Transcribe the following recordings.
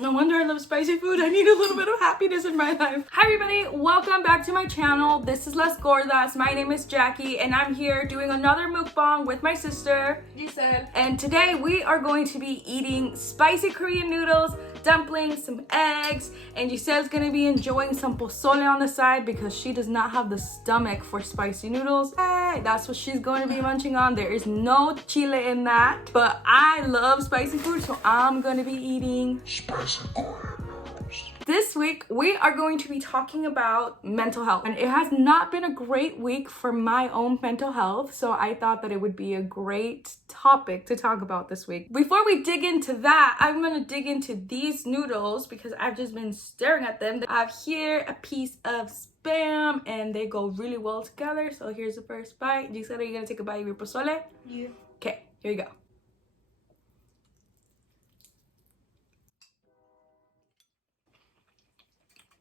No wonder I love spicy food. I need a little bit of happiness in my life. Hi everybody, welcome back to my channel. This is Las Gordas. My name is Jackie and I'm here doing another mukbang with my sister, Giselle. And today we are going to be eating spicy Korean noodles, dumplings, some eggs, and Giselle's gonna be enjoying some pozole on the side because she does not have the stomach for spicy noodles. Hey, that's what she's going to be munching on. There is no chile in that, but I love spicy food, so I'm gonna be eating spicy Korean noodles. This week we are going to be talking about mental health, and it has not been a great week for my own mental health, so I thought that it would be a great topic to talk about this week. Before we dig into that, I'm gonna dig into these noodles because I've just been staring at them. I have here a piece of Spam and they go really well together. So here's the first bite. Giselle, are you gonna take a bite of your pozole? Yeah. Okay, here you go.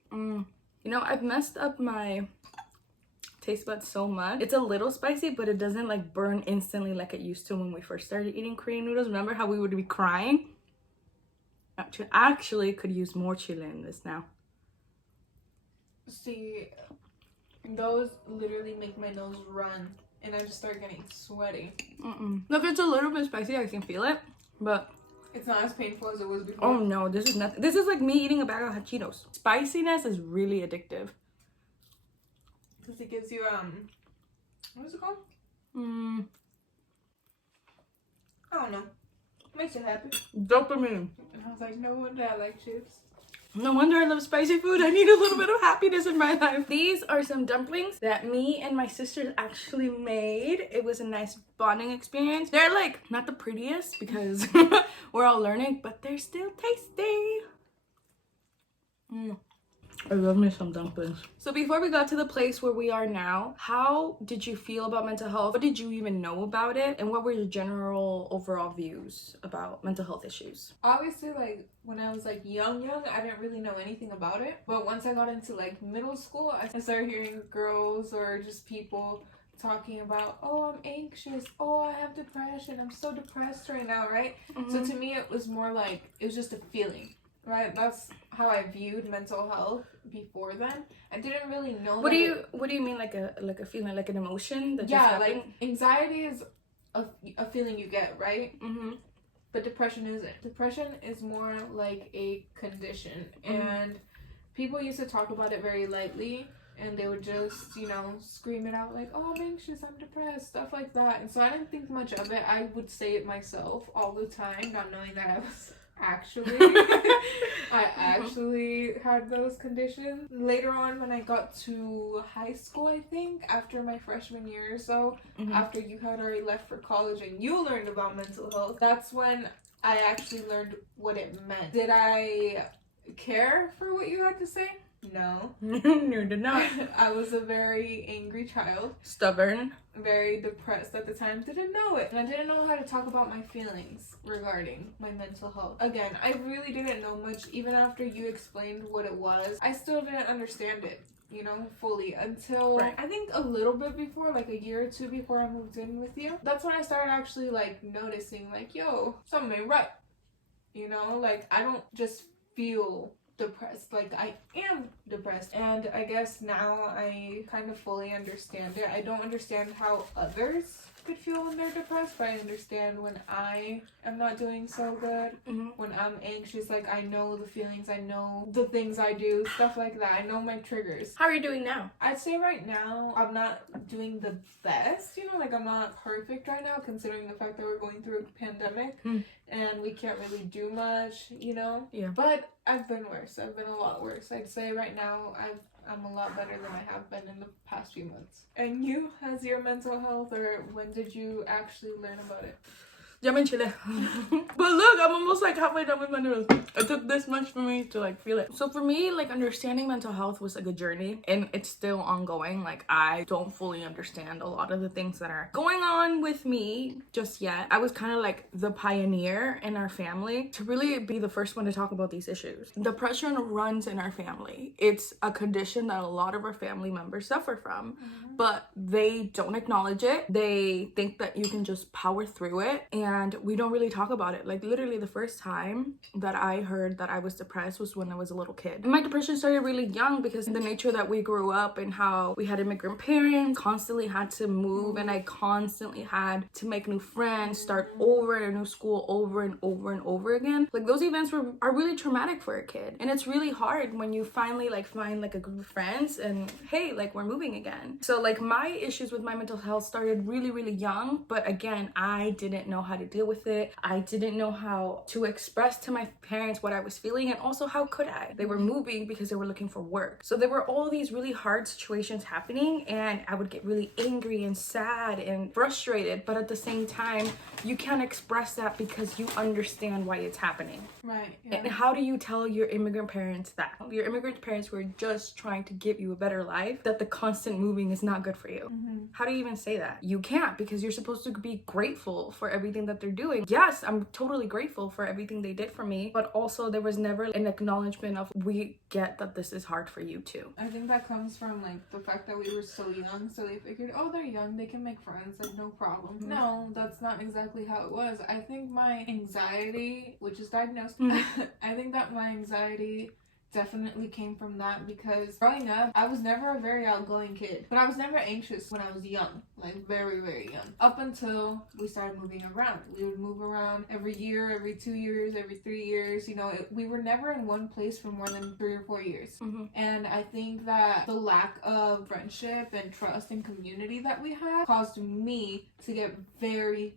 You know, I've messed up my taste buds so much. It's a little spicy, but it doesn't like burn instantly like it used to when we first started eating Korean noodles. Remember how we would be crying? Actually could use more chili in this now. See, those literally make my nose run and I just start getting sweaty. Look, it's a little bit spicy. I can feel it, but it's not as painful as it was before. oh no, this is nothing. This is like me eating a bag of Cheetos. Spiciness is really addictive. Because it gives you, what is it called? Mm. I don't know. Makes you happy. Dopamine. And I was like, no wonder I like chips. No wonder I love spicy food. I need a little bit of happiness in my life. These are some dumplings that me and my sisters actually made. It was a nice bonding experience. They're like not the prettiest because we're all learning, but they're still tasty. I love me some dumplings. So before we got to the place where we are now, how did you feel about mental health? What did you even know about it? And what were your general overall views about mental health issues? Obviously, like, when I was, like, young, I didn't really know anything about it. But once I got into, like, middle school, I started hearing girls or just people talking about, oh, I'm anxious, oh, I have depression, I'm so depressed right now, right? So to me, it was more like, it was just a feeling. Right, that's how I viewed mental health before then. I didn't really know. What do you mean like a feeling, like an emotion that just happened? Like anxiety is a feeling you get, right? But depression isn't. Depression is more like a condition, and people used to talk about it very lightly, and they would just, you know, scream it out like, oh, I'm anxious, I'm depressed, stuff like that. And so I didn't think much of it. I would say it myself all the time, not knowing that I was I actually had those conditions. Later on, when I got to high school, I think after my freshman year or so, after you had already left for college and you learned about mental health, that's when I actually learned what it meant. Did I care for what you had to say? No. No, did not. I was a very angry child. Stubborn. Very depressed at the time. Didn't know it. And I didn't know how to talk about my feelings regarding my mental health. Again, I really didn't know much. Even after you explained what it was, I still didn't understand it, you know, fully until I think a little bit before, like a year or two before I moved in with you. That's when I started actually like noticing like, yo, something ain't right. You know, like I don't just feel depressed, like I am depressed. And I guess now I kind of fully understand it. I don't understand how others could feel when they're depressed, but I understand when I am not doing so good, when I'm anxious, like I know the feelings, I know the things I do, stuff like that. I know my triggers. How are you doing now? I'd say right now I'm not doing the best, you know, like I'm not perfect right now considering the fact that we're going through a pandemic and we can't really do much, you know. But I've been worse. I've been a lot worse. I'd say right now I'm a lot better than I have been in the past few months. And you, has your mental health, or when did you actually learn about it? Llame chile. But look, I'm almost like halfway done with my noodles. It took this much for me to like feel it. So for me, like understanding mental health was like a journey, and it's still ongoing. Like I don't fully understand a lot of the things that are going on with me just yet. I was kind of like the pioneer in our family to really be the first one to talk about these issues. Depression runs in our family. It's a condition that a lot of our family members suffer from, but they don't acknowledge it. They think that you can just power through it, and and we don't really talk about it. Like literally the first time that I heard that I was depressed was when I was a little kid. And my depression started really young because the nature that we grew up and how we had immigrant parents, constantly had to move, and I constantly had to make new friends, start over at a new school over and over and over again. Like those events are really traumatic for a kid, and it's really hard when you finally like find like a group of friends and hey, like we're moving again. So like my issues with my mental health started really young, but again, I didn't know how to deal with it. I didn't know how to express to my parents what I was feeling, and also how could I? They were moving because they were looking for work. So there were all these really hard situations happening, and I would get really angry and sad and frustrated, but at the same time, you can't express that because you understand why it's happening. Right. Yeah. And how do you tell your immigrant parents that? Your immigrant parents who are just trying to give you a better life, that the constant moving is not good for you. How do you even say that? You can't, because you're supposed to be grateful for everything that they're doing. Yes, I'm totally grateful for everything they did for me, but also there was never an acknowledgement of, we get that this is hard for you too. I think that comes from like the fact that we were so young, so they figured, oh, they're young, they can make friends, like no problem. No, that's not exactly how it was. I think my anxiety, which is diagnosed, I think that my anxiety definitely came from that, because growing up I was never a very outgoing kid, but I was never anxious when I was young, like very young, up until we started moving around. We would move around every year, every 2 years, every 3 years, you know. We were never in one place for more than 3 or 4 years. And I think that the lack of friendship and trust and community that we had caused me to get very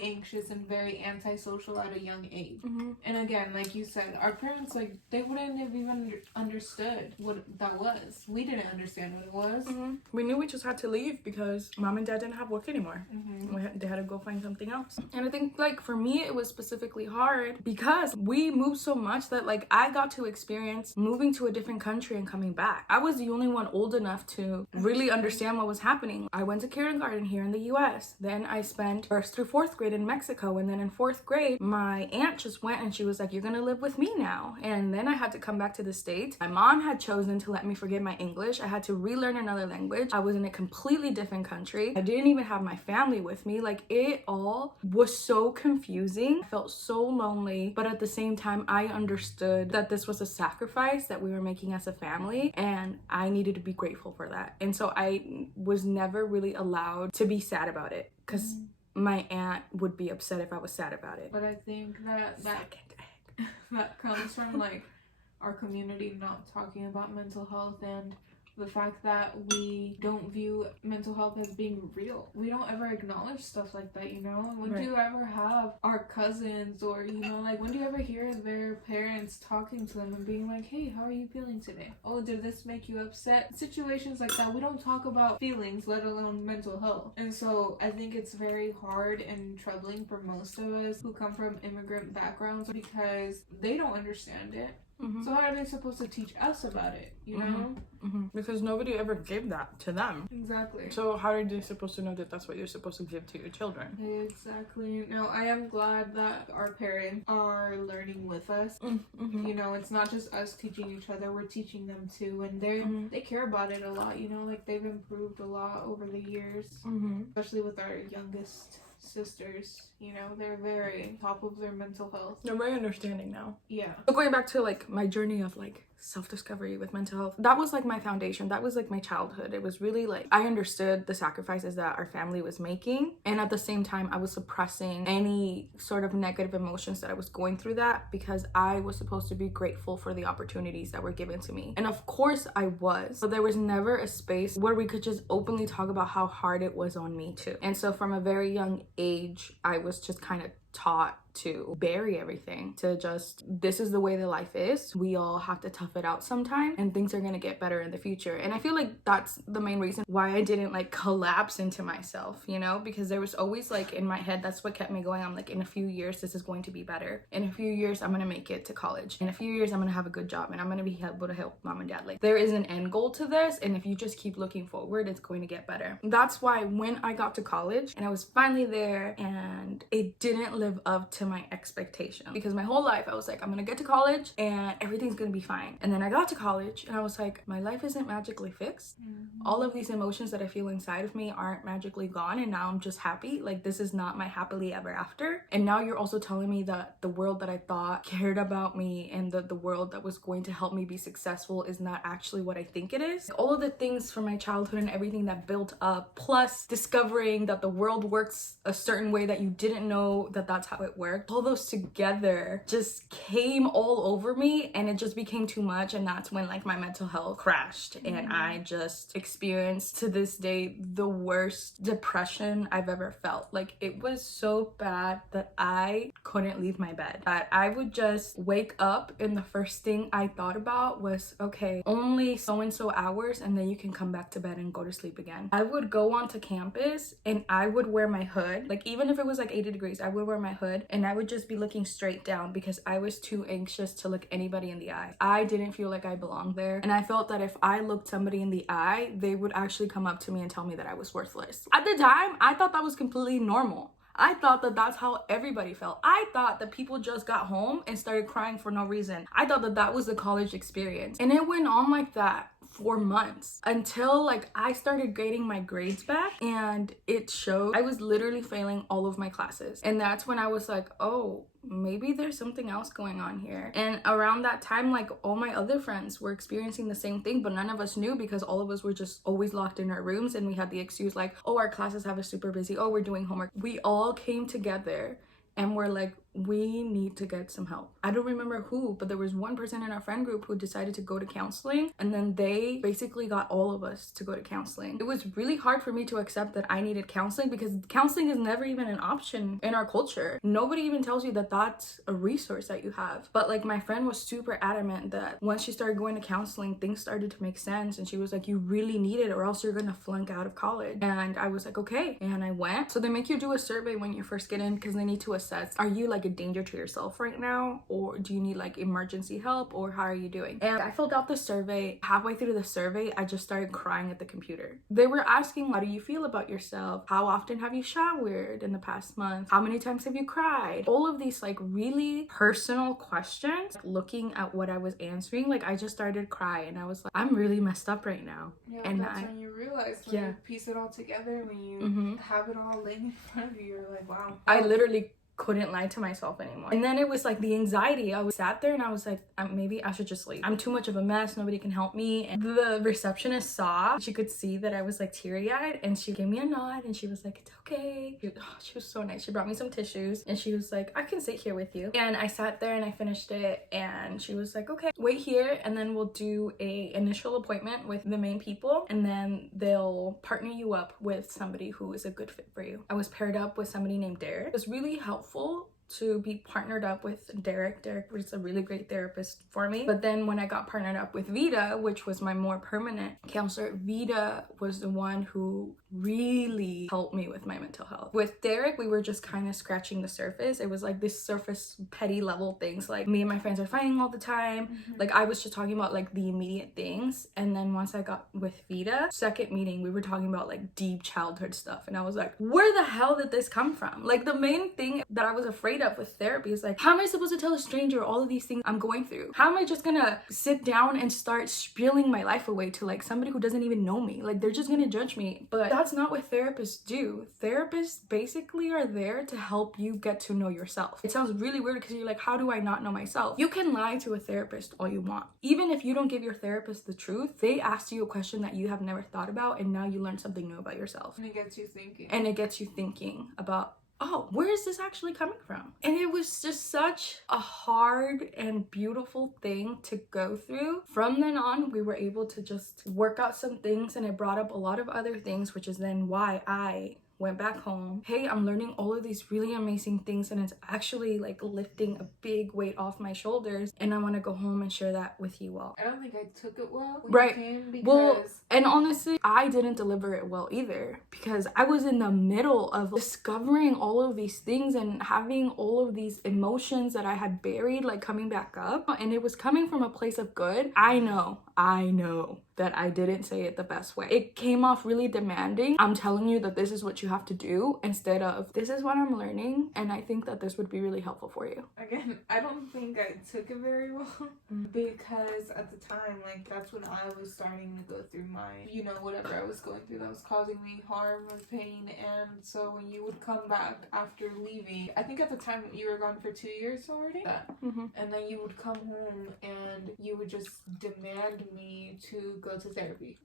anxious and very antisocial at a young age. And again, like you said, our parents, like, they wouldn't have even understood what that was. We didn't understand what it was. We knew we just had to leave because mom and dad didn't have work anymore. They had to go find something else. And I think like for me it was specifically hard because we moved so much that like I got to experience moving to a different country and coming back. I was the only one old enough to really understand what was happening. I went to kindergarten here in the US. Then I spent 1st through 4th grade in Mexico, and then in 4th grade my aunt just went and she was like, you're gonna live with me now. And then I had to come back to the States. My mom had chosen to let me forget my English. I had to relearn another language. I was in a completely different country. I didn't even have my family with me. Like it all was so confusing. I felt so lonely, but at the same time I understood that this was a sacrifice that we were making as a family, and I needed to be grateful for that. And so I was never really allowed to be sad about it because my aunt would be upset if I was sad about it. But I think that that comes from like our community not talking about mental health, and the fact that we don't view mental health as being real. We don't ever acknowledge stuff like that, you know? When do you ever have our cousins, or, you know, like, when do you ever hear their parents talking to them and being like, hey, how are you feeling today? Oh, did this make you upset? Situations like that. We don't talk about feelings, let alone mental health. And so I think it's very hard and troubling for most of us who come from immigrant backgrounds, because they don't understand it. So how are they supposed to teach us about it, you know? Because nobody ever gave that to them. Exactly. So how are they supposed to know that that's what you're supposed to give to your children? Exactly. Now, I am glad that our parents are learning with us. You know, it's not just us teaching each other, we're teaching them too. And they care about it a lot, you know? Like, they've improved a lot over the years. Especially with our youngest sisters, you know, they're very top of their mental health. They're very understanding now. Yeah. So going back to like my journey of like self-discovery with mental health, that was like my foundation. That was like my childhood. It was really like I understood the sacrifices that our family was making, and at the same time I was suppressing any sort of negative emotions that I was going through, that because I was supposed to be grateful for the opportunities that were given to me. And of course I was, but there was never a space where we could just openly talk about how hard it was on me too. And so from a very young age I was just kind of taught to bury everything, to just, this is the way the life is. We all have to tough it out sometime, and things are gonna get better in the future. And I feel like that's the main reason why I didn't like collapse into myself, you know, because there was always like in my head, that's what kept me going. I'm like, in a few years this is going to be better. In a few years I'm gonna make it to college. In a few years I'm gonna have a good job, and I'm gonna be able to help mom and dad. Like, there is an end goal to this, and if you just keep looking forward, it's going to get better. That's why when I got to college and I was finally there and it didn't live up to to my expectation. Because my whole life I was like, I'm gonna get to college and everything's gonna be fine. And then I got to college and I was like, my life isn't magically fixed. All of these emotions that I feel inside of me aren't magically gone, and now I'm just happy. Like, this is not my happily ever after. And now you're also telling me that the world that I thought cared about me and the world that was going to help me be successful is not actually what I think it is. All of the things from my childhood and everything that built up, plus discovering that the world works a certain way that you didn't know that that's how it worked, all those together just came all over me, and it just became too much. And that's when like my mental health crashed, and I just experienced to this day the worst depression I've ever felt. Like, it was so bad that I couldn't leave my bed, that I would just wake up and the first thing I thought about was, okay, only so and so hours and then you can come back to bed and go to sleep again. I would go onto campus and I would wear my hood, like even if it was like 80 degrees, I would wear my hood and I would just be looking straight down because I was too anxious to look anybody in the eye. I didn't feel like I belonged there, and I felt that if I looked somebody in the eye, they would actually come up to me and tell me that I was worthless. At the time, I thought that was completely normal. I thought that that's how everybody felt. I thought that people just got home and started crying for no reason. I thought that that was the college experience. And it went on like that for months until like I started getting my grades back, and it showed. I was literally failing all of my classes. And that's when I was like, oh, maybe there's something else going on here. And around that time, like all my other friends were experiencing the same thing, but none of us knew because all of us were just always locked in our rooms, and we had the excuse like, oh, our classes have us super busy, oh, we're doing homework. We all came together and we're like, we need to get some help. I don't remember who, but there was one person in our friend group who decided to go to counseling, and then they basically got all of us to go to counseling. It was really hard for me to accept that I needed counseling because counseling is never even an option in our culture. Nobody even tells you that that's a resource that you have. But like my friend was super adamant that once she started going to counseling, things started to make sense, and she was like, you really need it or else you're gonna flunk out of college. And I was like, okay, and I went. So they make you do a survey when you first get in because they need to assess, are you like a danger to yourself right now, or do you need like emergency help, or how are you doing? And I filled out the survey. Halfway through the survey, I just started crying at the computer. They were asking, how do you feel about yourself? How often have you showered in the past month? How many times have you cried? All of these like really personal questions. Looking at what I was answering, like I just started crying, and I was like, I'm really messed up right now. Yeah, and that's when you realize, when you piece it all together, when you have it all laying in front of you, you're like, wow. I literally couldn't lie to myself anymore. And then it was like the anxiety. I was sat there and I was like, maybe I should just leave. I'm too much of a mess. Nobody can help me. And the receptionist saw, she could see that I was like teary-eyed, and she gave me a nod and she was like, it's okay. She was so nice. She brought me some tissues and she was like, I can sit here with you. And I sat there and I finished it, and she was like, okay, wait here and then we'll do a initial appointment with the main people, and then they'll partner you up with somebody who is a good fit for you. I was paired up with somebody named Derek. It was really helpful to be partnered up with Derek. Derek was a really great therapist for me. But then when I got partnered up with Vida, which was my more permanent counselor, Vida was the one who really helped me with my mental health. With Derek, we were just kind of scratching the surface. It was like this surface petty level things, like me and my friends are fighting all the time. Like I was just talking about like the immediate things. And then once I got with Vida, second meeting, we were talking about like deep childhood stuff. And I was like, where the hell did this come from? Like the main thing that I was afraid of with therapy is like, how am I supposed to tell a stranger all of these things I'm going through? How am I just gonna sit down and start spilling my life away to like somebody who doesn't even know me? Like they're just gonna judge me. But that's not what therapists do. Therapists basically are there to help you get to know yourself. It sounds really weird because you're like, how do I not know myself? You can lie to a therapist all you want. Even if you don't give your therapist the truth, they ask you a question that you have never thought about, and now you learn something new about yourself. And it gets you thinking. And it gets you thinking about, oh, where is this actually coming from? And it was just such a hard and beautiful thing to go through. From then on, we were able to just work out some things, and it brought up a lot of other things, which is then why I went back home. Hey, I'm learning all of these really amazing things, and it's actually like lifting a big weight off my shoulders, and I want to go home and share that with you all. I don't think I took it well when right. you came, because... Well, and honestly, I didn't deliver it well either, because I was in the middle of discovering all of these things and having all of these emotions that I had buried, like coming back up, and it was coming from a place of good. I know that I didn't say it the best way. It came off really demanding. I'm telling you that this is what you have to do, instead of this is what I'm learning, and I think that this would be really helpful for you. Again, I don't think I took it very well because at the time, like, that's when I was starting to go through my, you know, whatever I was going through that was causing me harm and pain. And so when you would come back after leaving, I think at the time you were gone for 2 years already, and then you would come home and you would just demand me to go to therapy.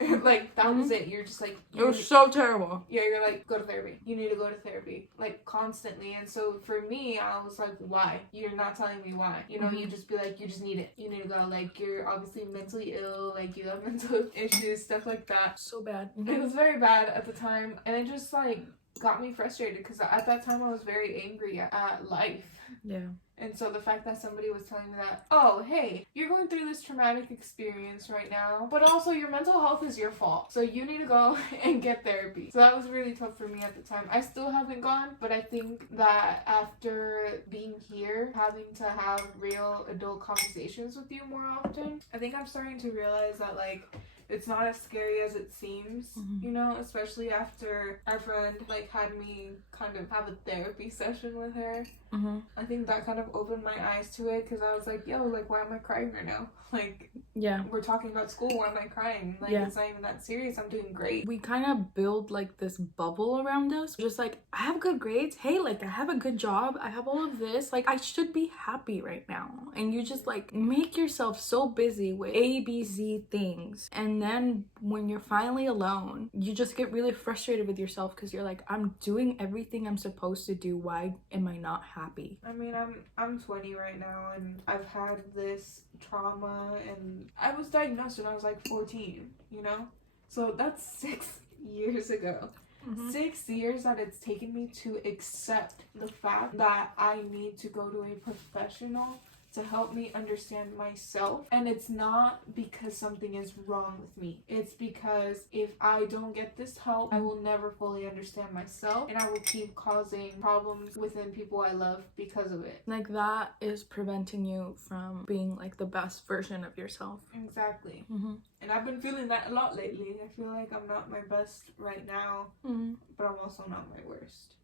Like, that was it. You're just like... It was so terrible. Yeah, you're like, go to therapy. You need to go to therapy. Like, constantly. And so, for me, I was like, why? You're not telling me why. You know, you just be like, you just need it. You need to go. Like, you're obviously mentally ill. Like, you have mental issues, stuff like that. So bad. It was very bad at the time. And it just, like, got me frustrated because at that time I was very angry at life. Yeah. And so the fact that somebody was telling me that, oh, hey, you're going through this traumatic experience right now, but also your mental health is your fault. So you need to go and get therapy. So that was really tough for me at the time. I still haven't gone, but I think that after being here, having to have real adult conversations with you more often, I think I'm starting to realize that, like, it's not as scary as it seems, you know, especially after our friend, like, had me kind of have a therapy session with her. I think that kind of opened my eyes to it because I was like, yo, like, why am I crying right now? Like, yeah, we're talking about school, why am I crying? Like, it's not even that serious, I'm doing great. We kind of build, like, this bubble around us. Just like, I have good grades. Hey, like, I have a good job. I have all of this. Like, I should be happy right now. And you just, like, make yourself so busy with A, B, Z things. And then when you're finally alone, you just get really frustrated with yourself because you're like, I'm doing everything I'm supposed to do. Why am I not happy? I mean, I'm 20 right now, and I've had this trauma, and I was diagnosed when I was like 14, you know? So that's 6 years ago. 6 years that it's taken me to accept the fact that I need to go to a professional to help me understand myself. And it's not because something is wrong with me. It's because if I don't get this help, I will never fully understand myself, and I will keep causing problems within people I love because of it. Like, that is preventing you from being, like, the best version of yourself. Exactly. And I've been feeling that a lot lately. I feel like I'm not my best right now, but I'm also not my worst.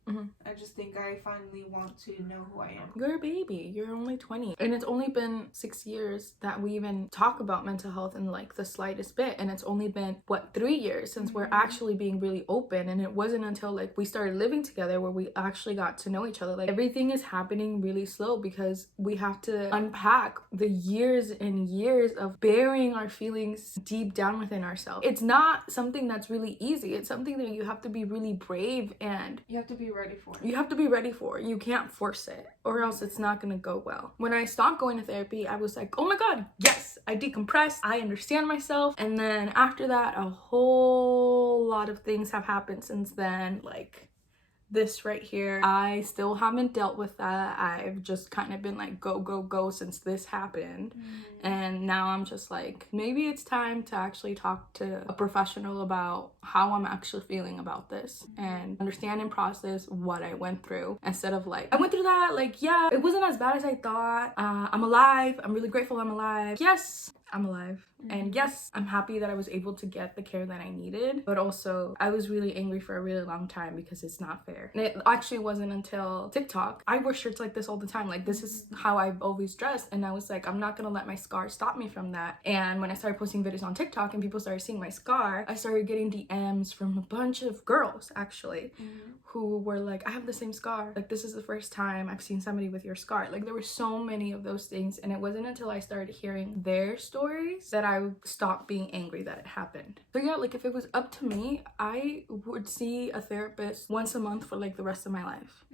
I just think I finally want to know who I am. You're a baby. You're only 20. And it's only been 6 years that we even talk about mental health in, like, the slightest bit. And it's only been, 3 years since we're actually being really open. And it wasn't until, like, we started living together where we actually got to know each other. Like, everything is happening really slow because we have to unpack the years and years of burying our feelings deep down within ourselves. It's not something that's really easy. It's something that you have to be really brave, and you have to be ready for. You can't force it, or else it's not gonna go well. When I stopped going to therapy, I was like, oh my god, yes, I decompressed, I understand myself. And then after that, a whole lot of things have happened since then, like this right here. I still haven't dealt with that. I've just kind of been like, go since this happened. And now I'm just like, maybe it's time to actually talk to a professional about how I'm actually feeling about this and understand and process what I went through, instead of like, I went through that, like, yeah, it wasn't as bad as I thought. I'm alive. I'm really grateful I'm alive. Yes, I'm alive. And yes, I'm happy that I was able to get the care that I needed, but also I was really angry for a really long time because it's not fair. And it actually wasn't until TikTok. I wear shirts like this all the time. Like, this is how I've always dressed. And I was like, I'm not gonna let my scar stop me from that. And when I started posting videos on TikTok and people started seeing my scar, I started getting DMs from a bunch of girls, actually, who were like, I have the same scar. Like, this is the first time I've seen somebody with your scar. Like, there were so many of those things. And it wasn't until I started hearing their stories that I stopped being angry that it happened. So yeah, like, if it was up to me, I would see a therapist once a month for, like, the rest of my life.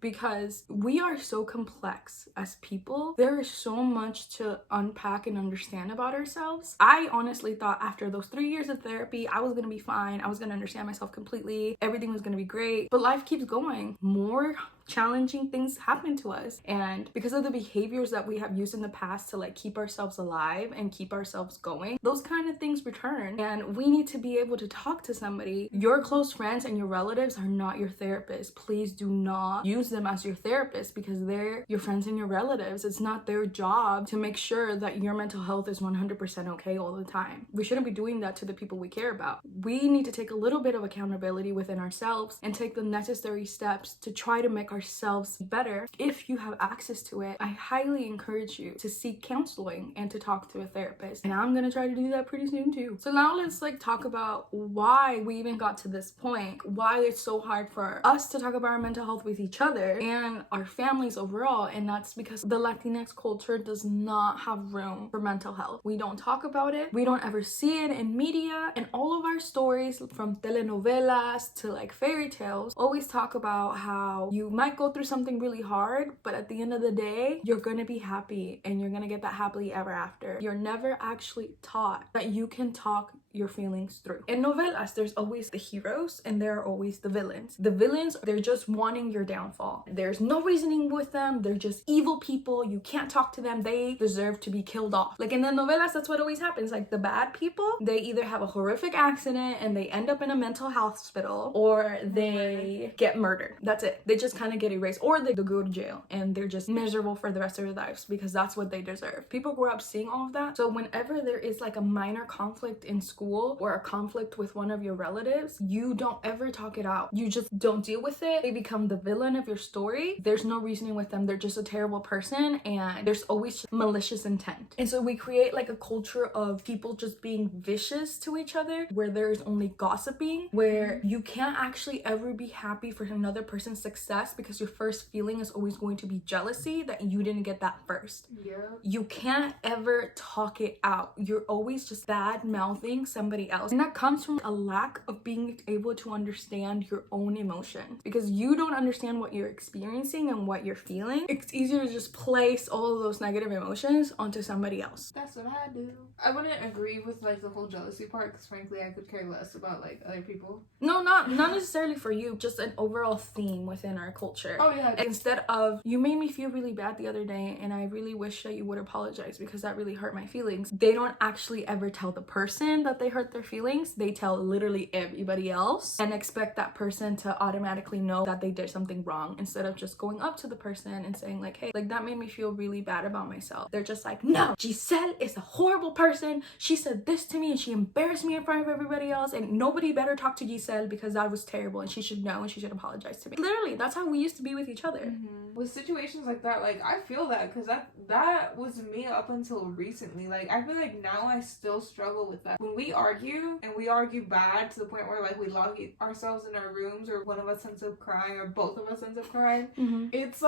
Because we are so complex as people. There is so much to unpack and understand about ourselves. I honestly thought after those 3 years of therapy, I was gonna be fine. I was gonna understand myself completely. Everything was gonna be great. But life keeps going. More challenging things happen to us, and because of the behaviors that we have used in the past to, like, keep ourselves alive and keep ourselves going, those kind of things return. And we need to be able to talk to somebody. Your close friends and your relatives are not your therapist. Please do not use them as your therapist, because they're your friends and your relatives. It's not their job to make sure that your mental health is 100% okay all the time. We shouldn't be doing that to the people we care about. We need to take a little bit of accountability within ourselves and take the necessary steps to try to make ourselves better. If you have access to it, I highly encourage you to seek counseling and to talk to a therapist. And I'm gonna try to do that pretty soon too. So now let's talk about why we even got to this point, why it's so hard for us to talk about our mental health with each other and our families overall. And that's because the Latinx culture does not have room for mental health. We don't talk about it. We don't ever see it in media, and all of our stories from telenovelas to fairy tales always talk about how you might go through something really hard, but at the end of the day, you're gonna be happy and you're gonna get that happily ever after. You're never actually taught that you can talk your feelings through. In novelas, there's always the heroes and there are always the villains. The villains, they're just wanting your downfall. There's no reasoning with them. They're just evil people. You can't talk to them. They deserve to be killed off. In the novelas, that's what always happens. The bad people, they either have a horrific accident and they end up in a mental hospital, or they get murdered. That's it. They just kind of get erased, or they go to jail and they're just miserable for the rest of their lives because that's what they deserve. People grow up seeing all of that. So whenever there is a minor conflict in school or a conflict with one of your relatives, you don't ever talk it out. You just don't deal with it. They become the villain of your story. There's no reasoning with them. They're just a terrible person, and there's always malicious intent. And so we create a culture of people just being vicious to each other, where there's only gossiping, where you can't actually ever be happy for another person's success because your first feeling is always going to be jealousy that you didn't get that first. Yeah. You can't ever talk it out. You're always just bad mouthing somebody else. And that comes from a lack of being able to understand your own emotions, because you don't understand what you're experiencing and what you're feeling. It's easier to just place all of those negative emotions onto somebody else. That's what I do. I wouldn't agree with the whole jealousy part, because frankly I could care less about other people. No, not necessarily for you, just an overall theme within our culture. Oh yeah. Instead of, you made me feel really bad the other day and I really wish that you would apologize because that really hurt my feelings. They don't actually ever tell the person that they hurt their feelings. They tell literally everybody else and expect that person to automatically know that they did something wrong, instead of just going up to the person and saying hey, that made me feel really bad about myself. They're just no, Giselle is a horrible person. She said this to me and she embarrassed me in front of everybody else, and nobody better talk to Giselle because that was terrible and she should know and she should apologize to me. Literally, that's how we used to be with each other. Mm-hmm. With situations like that, I feel that, because that was me up until recently. I feel now I still struggle with that. When we argue, and we argue bad to the point where we lock ourselves in our rooms, or one of us ends up crying, or both of us ends up crying, it's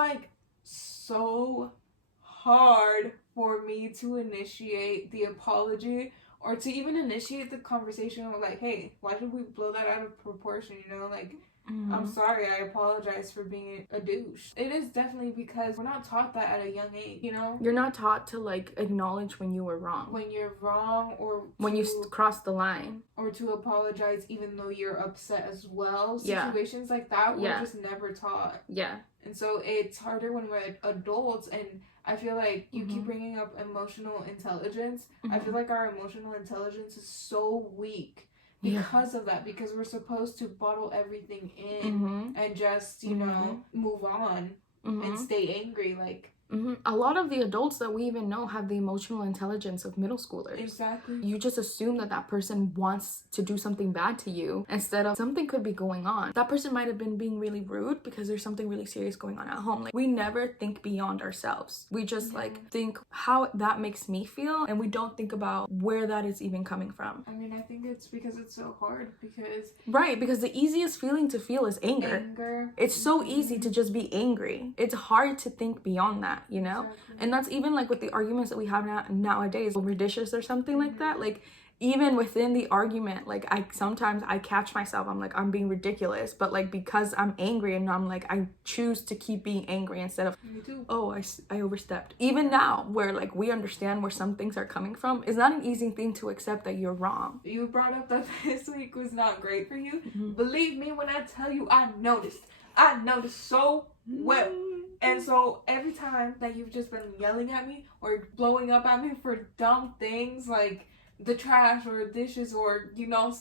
so hard for me to initiate the apology, or to even initiate the conversation of hey, why did we blow that out of proportion, I'm sorry, I apologize for being a douche. It is definitely because we're not taught that at a young age, You're not taught to acknowledge when you were wrong. When you're wrong, or when you cross the line. Or to apologize even though you're upset as well. Situations like that we're just never taught. Yeah. And so it's harder when we're adults, and I feel you keep bringing up emotional intelligence. I feel our emotional intelligence is so weak because of that, because we're supposed to bottle everything in and just, move on and stay angry. A lot of the adults that we even know have the emotional intelligence of middle schoolers. Exactly. You just assume that person wants to do something bad to you, instead of something could be going on. That person might have been being really rude because there's something really serious going on at home. We never think beyond ourselves. We just think how that makes me feel, and we don't think about where that is even coming from. I mean, I think it's because it's so hard, because... Right, because the easiest feeling to feel is anger. It's so easy to just be angry. It's hard to think beyond that. Exactly. And that's even with the arguments that we have nowadays over dishes or something like that. Even within the argument, I sometimes catch myself, I'm being ridiculous, but because I'm angry, and I'm I choose to keep being angry instead of, me too. Oh, I overstepped. Even now, where we understand where some things are coming from, it's not an easy thing to accept that you're wrong. You brought up that this week was not great for you. Believe me when I tell you, I noticed so well. And so every time that you've just been yelling at me or blowing up at me for dumb things like the trash or dishes or, you know,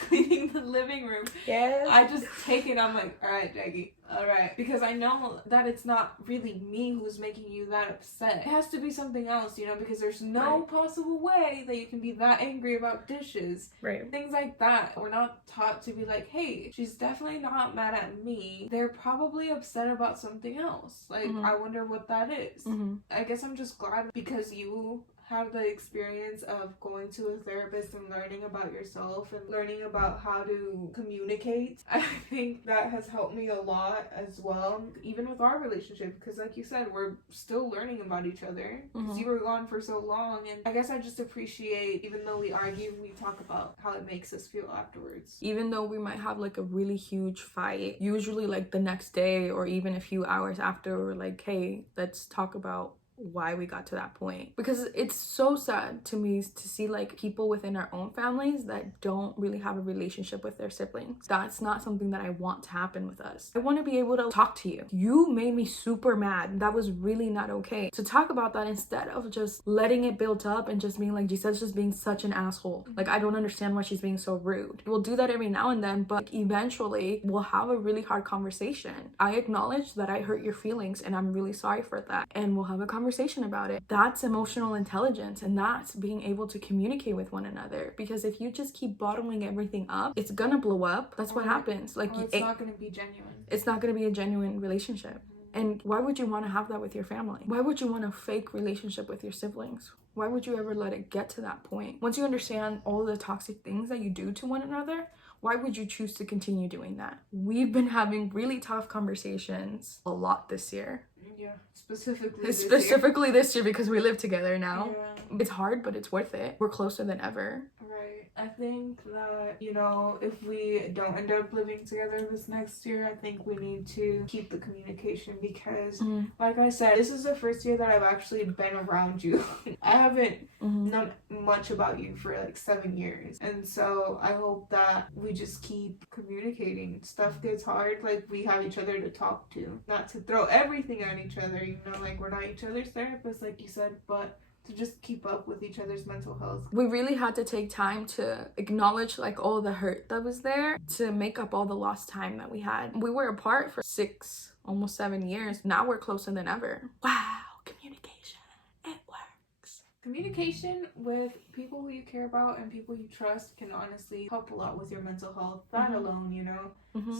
cleaning the living room, Yes. I just take it. I'm like, all right, Jackie, all right. Because I know that it's not really me who's making you that upset. It has to be something else, you know, because there's no possible way that you can be that angry about dishes. Right. Things like that. We're not taught to be like, hey, she's definitely not mad at me. They're probably upset about something else. Like, I wonder what that is. I guess I'm just glad because you have the experience of going to a therapist and learning about yourself and learning about how to communicate. I think that has helped me a lot as well, even with our relationship, because like you said, we're still learning about each other because you were gone for so long. And I guess I just appreciate, even though we argue, we talk about how it makes us feel afterwards. Even though we might have like a really huge fight, usually like the next day or even a few hours after, we're like, hey, let's talk about why we got to that point. Because it's so sad to me to see like people within our own families that don't really have a relationship with their siblings. That's not something that I want to happen with us. I want to be able to talk to you. You made me super mad. That was really not okay. To talk about that instead of just letting it build up and just being like, Giselle's just being such an asshole. Like, I don't understand why she's being so rude. We'll do that every now and then, but eventually we'll have a really hard conversation. I acknowledge that I hurt your feelings and I'm really sorry for that. And we'll have a conversation about it. That's emotional intelligence, and that's being able to communicate with one another. Because if you just keep bottling everything up, it's gonna blow up. That's what happens. Like, it's not gonna be genuine. It's not gonna be a genuine relationship. And why would you want to have that with your family? Why would you want a fake relationship with your siblings? Why would you ever let it get to that point? Once you understand all the toxic things that you do to one another, why would you choose to continue doing that? We've been having really tough conversations a lot this year. Yeah, specifically this year because we live together now. Yeah. It's hard, but it's worth it. We're closer than ever. Right. I think that, you know, if we don't end up living together this next year, I think we need to keep the communication because, like I said, this is the first year that I've actually been around you. I haven't known much about you for like 7 years. And so I hope that we just keep communicating. Stuff gets hard, like we have each other to talk to. Not to throw everything on each other, you know, like we're not each other's therapists, like you said, but to just keep up with each other's mental health. We really had to take time to acknowledge like all the hurt that was there to make up all the lost time that we had. We were apart for 6, almost 7 years. Now we're closer than ever. Wow, communication, it works. Communication with people who you care about and people you trust can honestly help a lot with your mental health. That alone, you know.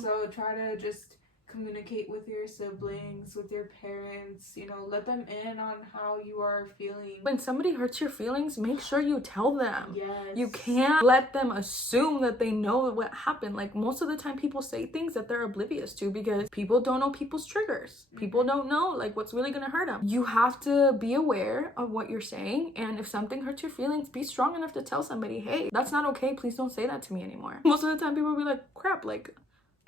So try to just communicate with your siblings, with your parents, you know, let them in on how you are feeling. When somebody hurts your feelings, make sure you tell them. Yes. You can't let them assume that they know what happened. Like, most of the time people say things that they're oblivious to because people don't know people's triggers. People don't know like what's really gonna hurt them. You have to be aware of what you're saying, and if something hurts your feelings, be strong enough to tell somebody, hey, that's not okay, please don't say that to me anymore. Most of the time people will be like, crap, like,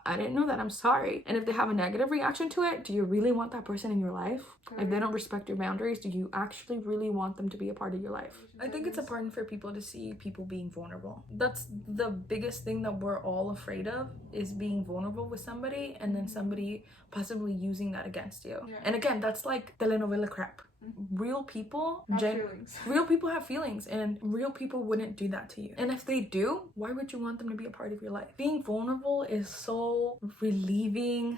I didn't know that, I'm sorry. And if they have a negative reaction to it, do you really want that person in your life? If they don't respect your boundaries, do you actually really want them to be a part of your life? I think it's important for people to see people being vulnerable. That's the biggest thing that we're all afraid of, is being vulnerable with somebody and then somebody possibly using that against you. Yeah. And again, that's like telenovela crap. Real people real people have feelings, and real people wouldn't do that to you. And if they do, why would you want them to be a part of your life? Being vulnerable is so relieving.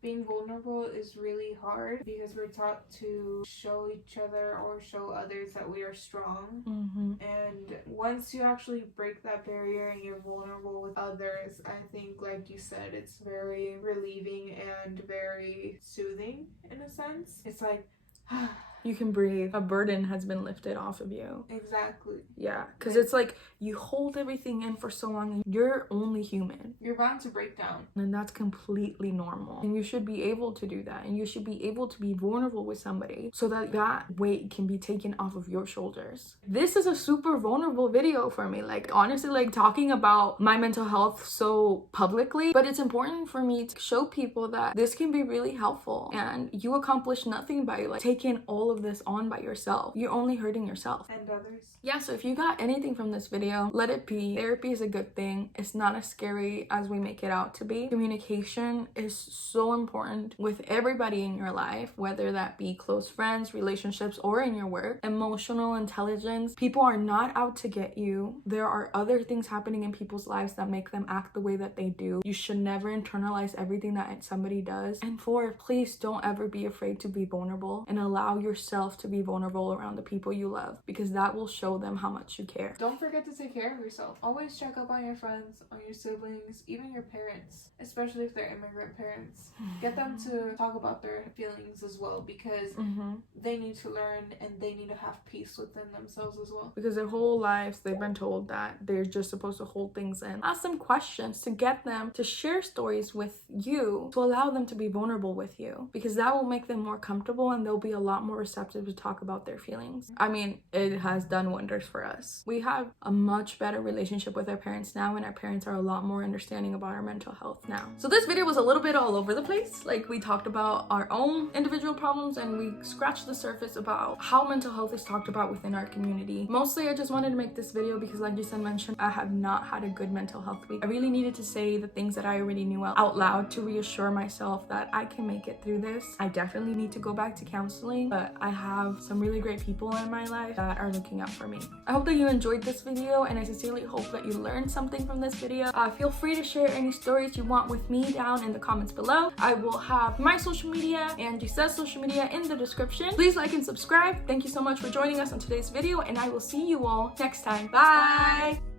Being vulnerable is really hard because we're taught to show each other or show others that we are strong. And once you actually break that barrier and you're vulnerable with others, I think, like you said, it's very relieving and very soothing in a sense. It's like, you can breathe. A burden has been lifted off of you. Exactly. Yeah, because it's like you hold everything in for so long and you're only human. You're bound to break down. And that's completely normal. And you should be able to do that. And you should be able to be vulnerable with somebody so that that weight can be taken off of your shoulders. This is a super vulnerable video for me. Like, honestly, like talking about my mental health so publicly. But it's important for me to show people that this can be really helpful. And you accomplish nothing by like taking all of this on by yourself. You're only hurting yourself. And others. Yeah, so if you got anything from this video, let it be. Therapy is a good thing. It's not as scary as we make it out to be. Communication is so important with everybody in your life, whether that be close friends, relationships, or in your work. Emotional intelligence. People are not out to get you. There are other things happening in people's lives that make them act the way that they do. You should never internalize everything that somebody does. And 4, please don't ever be afraid to be vulnerable and allow yourself to be vulnerable around the people you love, because that will show them how much you care. Don't forget to take care of yourself. Always check up on your friends, on your siblings, even your parents, especially if they're immigrant parents. Get them to talk about their feelings as well, because they need to learn and they need to have peace within themselves as well. Because their whole lives they've been told that they're just supposed to hold things in. Ask them questions to get them to share stories with you, to allow them to be vulnerable with you, because that will make them more comfortable and they'll be a lot more receptive to talk about their feelings. I mean, it has done wonders for us. We have a much better relationship with our parents now, and our parents are a lot more understanding about our mental health now. So this video was a little bit all over the place. Like, we talked about our own individual problems and we scratched the surface about how mental health is talked about within our community. Mostly I just wanted to make this video because, like Giselle mentioned, I have not had a good mental health week. I really needed to say the things that I already knew out loud to reassure myself that I can make it through this. I definitely need to go back to counseling, but I have some really great people in my life that are looking out for me. I hope that you enjoyed this video, and I sincerely hope that you learned something from this video. Feel free to share any stories you want with me down in the comments below. I will have my social media and Giselle's social media in the description. Please like and subscribe. Thank you so much for joining us on today's video, and I will see you all next time. Bye!